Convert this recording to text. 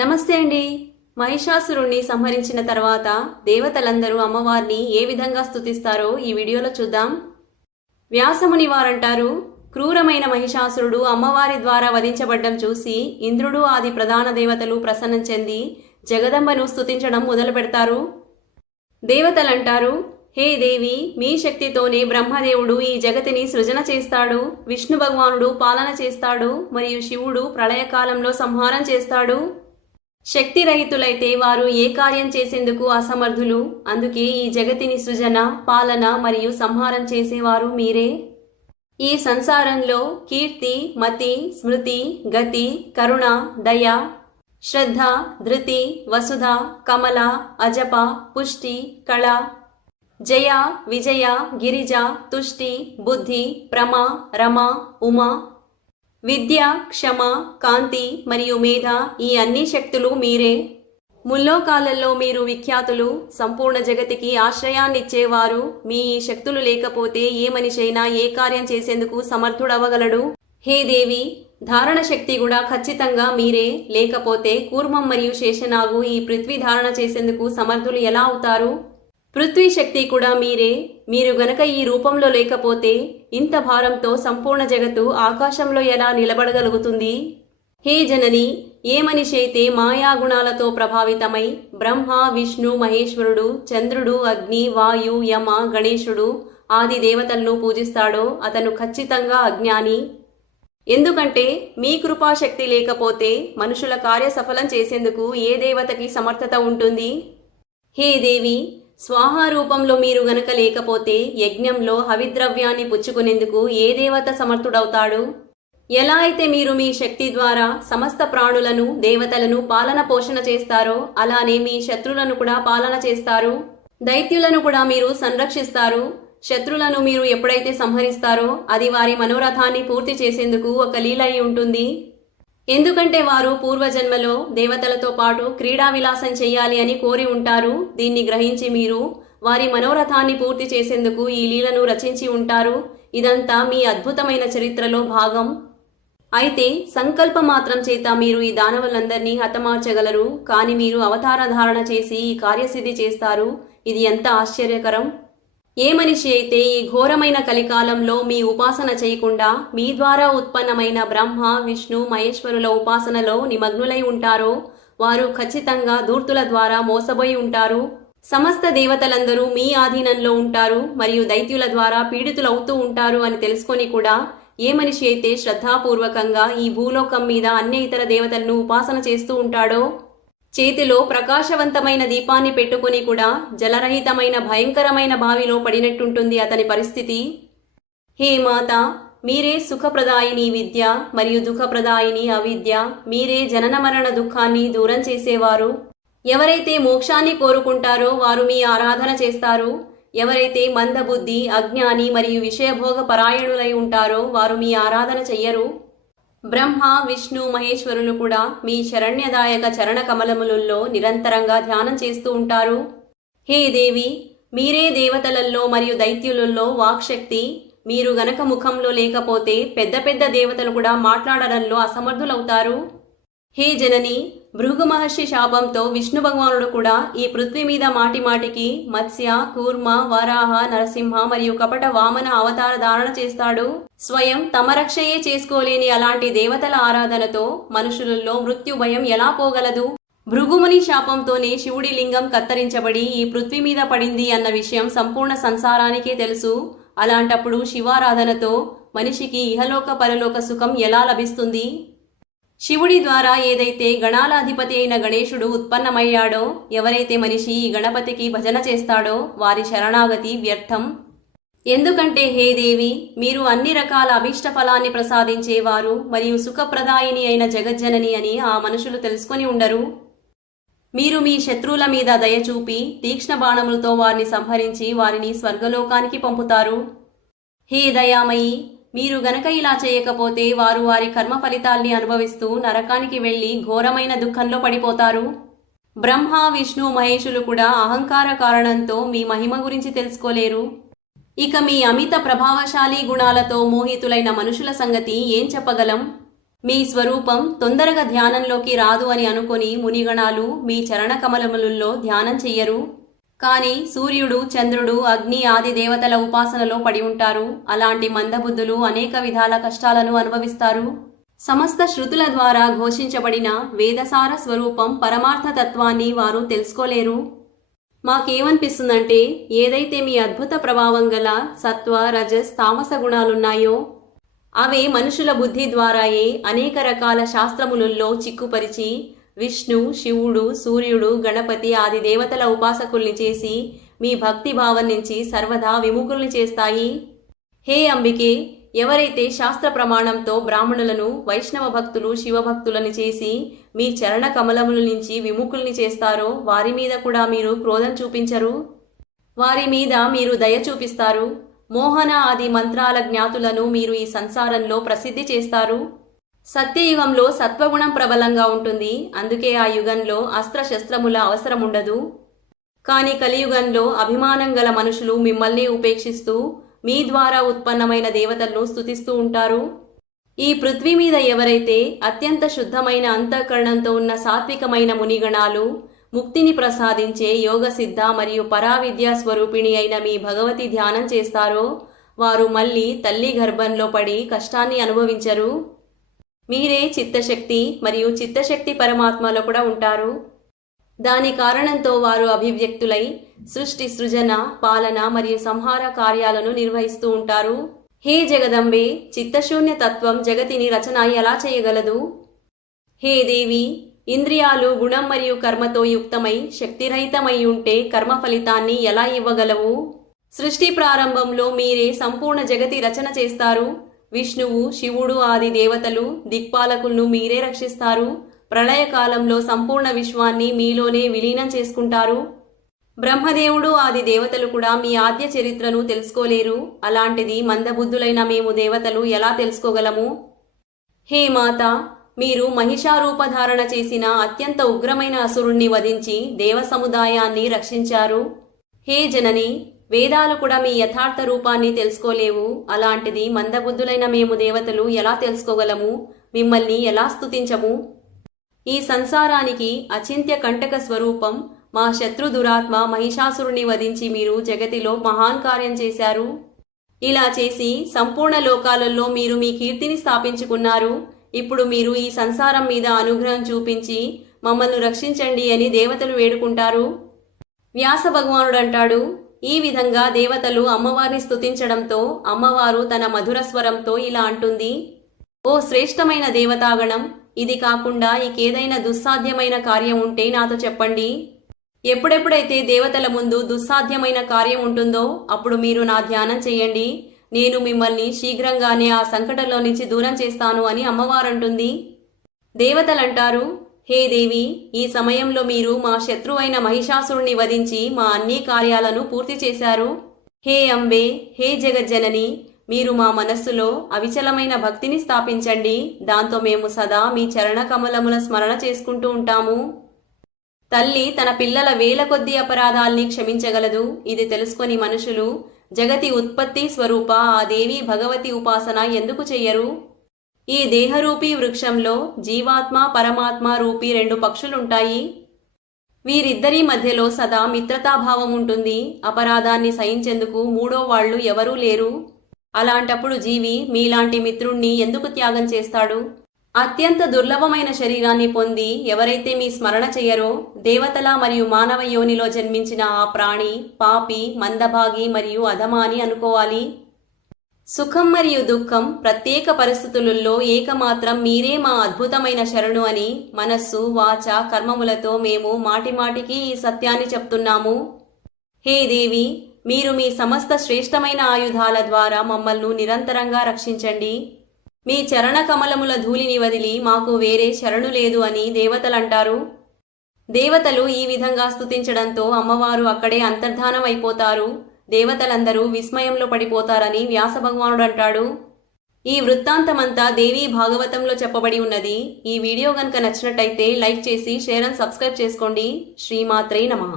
నమస్తే అండి. మహిషాసురుణ్ణి సంహరించిన తర్వాత దేవతలందరూ అమ్మవారిని ఏ విధంగా స్తుతిస్తారో ఈ వీడియోలో చూద్దాం. వ్యాసముని వారంటారు, క్రూరమైన మహిషాసురుడు అమ్మవారి ద్వారా వధించబడ్డం చూసి ఇంద్రుడు ఆది ప్రధాన దేవతలు ప్రసన్నం చెంది జగదంబను స్తుతించడం మొదలు పెడతారు. దేవతలంటారు, హే దేవి, మీ శక్తితోనే బ్రహ్మదేవుడు ఈ జగతిని సృజన చేస్తాడు, విష్ణు భగవానుడు పాలన చేస్తాడు, మరియు శివుడు ప్రళయకాలంలో సంహారం చేస్తాడు. శక్తిరహితులైతే వారు ఏ కార్యం చేసేందుకు అసమర్థులు. అందుకే ఈ జగతిని సృజన, పాలన మరియు సంహారం చేసేవారు మీరే. ఈ సంసారంలో కీర్తి, మతి, స్మృతి, గతి, కరుణ, దయ, శ్రద్ధ, ధృతి, వసుధ, కమల, అజప, పుష్టి, కళ, జయ, విజయ, గిరిజ, తుష్టి, బుద్ధి, ప్రమ, రమ, ఉమ, విద్య, క్షమ, కాంతి మరియు మేధ, ఈ అన్ని శక్తులు మీరే. ముల్లోకాలలో మీరు విఖ్యాతులు. సంపూర్ణ జగతికి ఆశ్రయాన్నిచ్చేవారు. మీ ఈ శక్తులు లేకపోతే ఏ మనిషైనా ఏ కార్యం చేసేందుకు సమర్థుడవగలడు. హే దేవి, ధారణ శక్తి కూడా ఖచ్చితంగా మీరే. లేకపోతే కూర్మం మరియు శేషనాగు ఈ పృథ్వీ ధారణ చేసేందుకు సమర్థులు ఎలా అవుతారు? పృథ్వీ శక్తి కూడా మీరే. మీరు గనక ఈ రూపంలో లేకపోతే ఇంత భారంతో సంపూర్ణ జగత్తు ఆకాశంలో ఎలా నిలబడగలుగుతుంది? హే జనని, ఏ మనిషి అయితే మాయాగుణాలతో ప్రభావితమై బ్రహ్మ, విష్ణు, మహేశ్వరుడు, చంద్రుడు, అగ్ని, వాయు, యమ, గణేశుడు ఆది దేవతలను పూజిస్తాడో అతను ఖచ్చితంగా అజ్ఞాని. ఎందుకంటే మీ కృపాశక్తి లేకపోతే మనుషుల కార్య సఫలం చేసేందుకు ఏ దేవతకి సమర్థత ఉంటుంది? హే దేవి, స్వాహా రూపంలో మీరు గనక లేకపోతే యజ్ఞంలో హవిద్రవ్యాన్ని పుచ్చుకునేందుకు ఏ దేవత సమర్థుడవుతాడు? ఎలా అయితే మీరు మీ శక్తి ద్వారా సమస్త ప్రాణులను, దేవతలను పాలన పోషణ చేస్తారో అలానే మీ శత్రులను కూడా పాలన చేస్తారు. దైత్యులను కూడా మీరు సంరక్షిస్తారు. శత్రులను మీరు ఎప్పుడైతే సంహరిస్తారో అది వారి మనోరథాన్ని పూర్తి చేసేందుకు ఒక లీల అయి ఉంటుంది. ఎందుకంటే వారు పూర్వజన్మలో దేవతలతో పాటు క్రీడా విలాసం చెయ్యాలి అని కోరి ఉంటారు. దీన్ని గ్రహించి మీరు వారి మనోరథాన్ని పూర్తి చేసేందుకు ఈ లీలను రచించి ఉంటారు. ఇదంతా మీ అద్భుతమైన చరిత్రలో భాగం. అయితే సంకల్ప మాత్రం చేత మీరు ఈ దానవులందరినీ హతమార్చగలరు. కానీ మీరు అవతార ధారణ చేసి ఈ కార్యసిద్ధి చేస్తారు. ఇది ఎంత ఆశ్చర్యకరం! ఏ మనిషి అయితే ఈ ఘోరమైన కలికాలంలో మీ ఉపాసన చేయకుండా మీ ద్వారా ఉత్పన్నమైన బ్రహ్మ, విష్ణు, మహేశ్వరుల ఉపాసనలో నిమగ్నులై ఉంటారో వారు ఖచ్చితంగా ధూర్తుల ద్వారా మోసబోయి ఉంటారు. సమస్త దేవతలందరూ మీ ఆధీనంలో ఉంటారు మరియు దైత్యుల ద్వారా పీడితులవుతూ ఉంటారు అని తెలుసుకొని కూడా ఏ మనిషి అయితే శ్రద్ధాపూర్వకంగా ఈ భూలోకం మీద అన్ని ఇతర దేవతలను ఉపాసన చేస్తూ ఉంటాడో, చేతిలో ప్రకాశవంతమైన దీపాన్ని పెట్టుకుని కూడా జలరహితమైన భయంకరమైన బావిలో పడినట్టుంటుంది అతని పరిస్థితి. హే మాత, మీరే సుఖప్రదాయిని విద్య మరియు దుఃఖప్రదాయిని అవిద్య. మీరే జనన మరణ దుఃఖాన్ని దూరం చేసేవారు. ఎవరైతే మోక్షాన్ని కోరుకుంటారో వారు మీ ఆరాధన చేస్తారు. ఎవరైతే మందబుద్ధి, అజ్ఞాని మరియు విషయభోగ పరాయణులై ఉంటారో వారు మీ ఆరాధన చెయ్యరు. బ్రహ్మ, విష్ణు, మహేశ్వరులు కూడా మీ శరణ్యదాయక చరణ కమలములలో నిరంతరంగా ధ్యానం చేస్తూ ఉంటారు. హే దేవి, మీరే దేవతలలో మరియు దైత్యులలో వాక్శక్తి. మీరు గనక ముఖంలో లేకపోతే పెద్ద పెద్ద దేవతలు కూడా మాట్లాడడంలో అసమర్థులవుతారు. హే జనని, భృగు మహర్షి శాపంతో విష్ణు భగవానుడు కూడా ఈ పృథ్వీ మీద మాటి మాటికి మత్స్య, కూర్మ, వరాహ, నరసింహ మరియు కపట వామన అవతార ధారణ చేస్తాడు. స్వయం తమ రక్షయే చేసుకోలేని అలాంటి దేవతల ఆరాధనతో మనుషులలో మృత్యు భయం ఎలా పోగలదు? భృగుముని శాపంతోనే శివుడి లింగం కత్తరించబడి ఈ పృథ్వీ మీద పడింది అన్న విషయం సంపూర్ణ సంసారానికే తెలుసు. అలాంటప్పుడు శివారాధనతో మనిషికి ఇహలోక పరలోక సుఖం ఎలా లభిస్తుంది? శివుడి ద్వారా ఏదైతే గణాల అధిపతి అయిన గణేశుడు ఉత్పన్నమయ్యాడో, ఎవరైతే మనిషి ఈ గణపతికి భజన చేస్తాడో వారి శరణాగతి వ్యర్థం. ఎందుకంటే హే దేవి, మీరు అన్ని రకాల అభీష్ట ఫలాన్ని ప్రసాదించేవారు మరియు సుఖప్రదాయిని అయిన జగజ్జనని అని ఆ మనుషులు తెలుసుకొని ఉండరు. మీరు మీ శత్రువుల మీద దయ చూపి తీక్ష్ణ బాణములతో వారిని సంహరించి వారిని స్వర్గలోకానికి పంపుతారు. హే దయామయి, మీరు గనక ఇలా చేయకపోతే వారు వారి కర్మ ఫలితాల్ని అనుభవిస్తూ నరకానికి వెళ్లి ఘోరమైన దుఃఖంలో పడిపోతారు. బ్రహ్మ, విష్ణు, మహేశులు కూడా అహంకార కారణంతో మీ మహిమ గురించి తెలుసుకోలేరు. ఇక మీ అమిత ప్రభావశాలి గుణాలతో మోహితులైన మనుషుల సంగతి ఏం చెప్పగలం? మీ స్వరూపం తొందరగా ధ్యానంలోకి రాదు అని అనుకొని మునిగణాలు మీ చరణ కమలములలో ధ్యానం చెయ్యరు. కాని సూర్యుడు, చంద్రుడు, అగ్ని ఆది దేవతల ఉపాసనలో పడి ఉంటారు. అలాంటి మందబుద్ధులు అనేక విధాల కష్టాలను అనుభవిస్తారు. సమస్త శృతుల ద్వారా ఘోషించబడిన వేదసార స్వరూపం పరమార్థ తత్వాన్ని వారు తెలుసుకోలేరు. మాకేమనిపిస్తుందంటే ఏదైతే మీ అద్భుత ప్రభావం గల సత్వ, రజస్, తామస గుణాలున్నాయో అవే మనుషుల బుద్ధి ద్వారాయే అనేక రకాల శాస్త్రములలో చిక్కుపరిచి విష్ణు, శివుడు, సూర్యుడు, గణపతి ఆది దేవతల ఉపాసకుల్ని చేసి మీ భక్తి భావం నుంచి సర్వదా విముఖుల్ని చేస్తాయి. హే అంబికే, ఎవరైతే శాస్త్ర ప్రమాణంతో బ్రాహ్మణులను, వైష్ణవ భక్తులు, శివభక్తులను చేసి మీ చరణ కమలముల నుంచి విముఖుల్ని చేస్తారో వారి మీద కూడా మీరు క్రోధం చూపించరు. వారి మీద మీరు దయ చూపిస్తారు. మోహన ఆది మంత్రాల జ్ఞాతులను మీరు ఈ సంసారంలో ప్రసిద్ధి చేస్తారు. సత్యయుగంలో సత్వగుణం ప్రబలంగా ఉంటుంది. అందుకే ఆ యుగంలో అస్త్రశస్త్రముల అవసరముండదు. కాని కలియుగంలో అభిమానం గల మనుషులు మిమ్మల్ని ఉపేక్షిస్తూ మీ ద్వారా ఉత్పన్నమైన దేవతలను స్తుతిస్తూ ఉంటారు. ఈ పృథ్వీ మీద ఎవరైతే అత్యంత శుద్ధమైన అంతఃకరణంతో ఉన్న సాత్వికమైన మునిగణాలు ముక్తిని ప్రసాదించే యోగ సిద్ధ మరియు పరావిద్యా స్వరూపిణి అయిన మీ భగవతి ధ్యానం చేస్తారో వారు మళ్ళీ తల్లి గర్భంలో పడి కష్టాన్ని అనుభవించరు. మీరే చిత్తశక్తి మరియు చిత్తశక్తి పరమాత్మలో కూడా ఉంటారు. దాని కారణంతో వారు అభివ్యక్తులై సృష్టి, సృజన, పాలన మరియు సంహార కార్యాలను నిర్వహిస్తూ ఉంటారు. హే జగదంబే, చిత్తశూన్య తత్వం జగతిని రచన ఎలా చేయగలదు? హే దేవి, ఇంద్రియాలు గుణం మరియు కర్మతో యుక్తమై శక్తిరహితమై ఉంటే కర్మ ఫలితాన్ని ఎలా ఇవ్వగలవు? సృష్టి ప్రారంభంలో మీరే సంపూర్ణ జగతి రచన చేస్తారు. విష్ణువు, శివుడు ఆది దేవతలు, దిక్పాలకులను మీరే రక్షిస్తారు. ప్రళయకాలంలో సంపూర్ణ విశ్వాన్ని మీలోనే విలీనం చేసుకుంటారు. బ్రహ్మదేవుడు ఆది దేవతలు కూడా మీ ఆద్య చరిత్రను తెలుసుకోలేరు. అలాంటిది మందబుద్ధులైన మేము దేవతలు ఎలా తెలుసుకోగలము? హే మాత, మీరు మహిషారూపధారణ చేసిన అత్యంత ఉగ్రమైన అసురుణ్ణి వధించి దేవ సముదాయాన్ని రక్షించారు. హే జనని, వేదాలు కూడా మీ యథార్థ రూపాన్ని తెలుసుకోలేవు. అలాంటిది మందబుద్ధులైన మేము దేవతలు ఎలా తెలుసుకోగలము? మిమ్మల్ని ఎలా స్తుతించము? ఈ సంసారానికి అచింత్య కంటక స్వరూపం మా శత్రు దురాత్మ మహిషాసురుణ్ణి వధించి మీరు జగతిలో మహాన్ కార్యం చేశారు. ఇలా చేసి సంపూర్ణ లోకాలలో మీరు మీ కీర్తిని స్థాపించుకున్నారు. ఇప్పుడు మీరు ఈ సంసారం మీద అనుగ్రహం చూపించి మమ్మల్ని రక్షించండి అని దేవతలు వేడుకుంటారు. వ్యాస భగవానుడు అంటాడు, ఈ విధంగా దేవతలు అమ్మవారిని స్తుతించడంతో అమ్మవారు తన మధుర స్వరంతో ఇలా అంటుంది: ఓ శ్రేష్టమైన దేవతాగణం, ఇది కాకుండా ఇంకేదైనా దుస్సాధ్యమైన కార్యం ఉంటే నాతో చెప్పండి. ఎప్పుడెప్పుడైతే దేవతల ముందు దుస్సాధ్యమైన కార్యం ఉంటుందో అప్పుడు మీరు నా ధ్యానం చెయ్యండి. నేను మిమ్మల్ని శీఘ్రంగానే ఆ సంకటంలో నుంచి దూరం చేస్తాను అని అమ్మవారంటుంది. దేవతలంటారు, హే దేవి, ఈ సమయంలో మీరు మా శత్రువైన మహిషాసురుణ్ణి వధించి మా అన్ని కార్యాలను పూర్తి చేశారు. హే అంబే, హే జగజ్జనని, మీరు మా మనస్సులో అవిచలమైన భక్తిని స్థాపించండి. దాంతో మేము సదా మీ చరణ కమలముల స్మరణ చేసుకుంటూ ఉంటాము. తల్లి తన పిల్లల వేల కొద్ది అపరాధాల్ని క్షమించగలదు. ఇది తెలుసుకొని మనుషులు జగతి ఉత్పత్తి స్వరూప ఆ దేవి భగవతి ఉపాసన ఎందుకు చెయ్యరు? ఈ దేహరూపీ వృక్షంలో జీవాత్మ, పరమాత్మ రూపీ 2 పక్షులుంటాయి. వీరిద్దరి మధ్యలో సదా మిత్రతాభావం ఉంటుంది. అపరాధాన్ని సహించేందుకు మూడో వాళ్ళు ఎవరూ లేరు. అలాంటప్పుడు జీవి మీలాంటి మిత్రుణ్ణి ఎందుకు త్యాగం చేస్తాడు? అత్యంత దుర్లభమైన శరీరాన్ని పొంది ఎవరైతే మీ స్మరణ చెయ్యరో దేవతల మరియు మానవ యోనిలో జన్మించిన ఆ ప్రాణి పాపి, మందభాగి మరియు అధమా అని అనుకోవాలి. సుఖం మరియు దుఃఖం ప్రత్యేక పరిస్థితులలో ఏకమాత్రం మీరే మా అద్భుతమైన శరణు అని మనస్సు, వాచ, కర్మములతో మేము మాటిమాటికి ఈ సత్యాన్ని చెప్తున్నాము. హే దేవి, మీరు మీ సమస్త శ్రేష్టమైన ఆయుధాల ద్వారా మమ్మల్ని నిరంతరంగా రక్షించండి. మీ చరణ కమలముల ధూళిని వదిలి మాకు వేరే శరణు లేదు అని దేవతలంటారు. దేవతలు ఈ విధంగా స్తుతించడంతో అమ్మవారు అక్కడే అంతర్ధానం అయిపోతారు. దేవతలందరూ విస్మయంలో పడిపోతారని వ్యాస భగవానుడు అంటాడు. ఈ వృత్తాంతమంతా దేవీ భాగవతంలో చెప్పబడి ఉన్నది. ఈ వీడియో గనుక నచ్చినట్టయితే లైక్ చేసి షేర్ అండ్ సబ్స్క్రైబ్ చేసుకోండి. శ్రీమాత్రే నమః.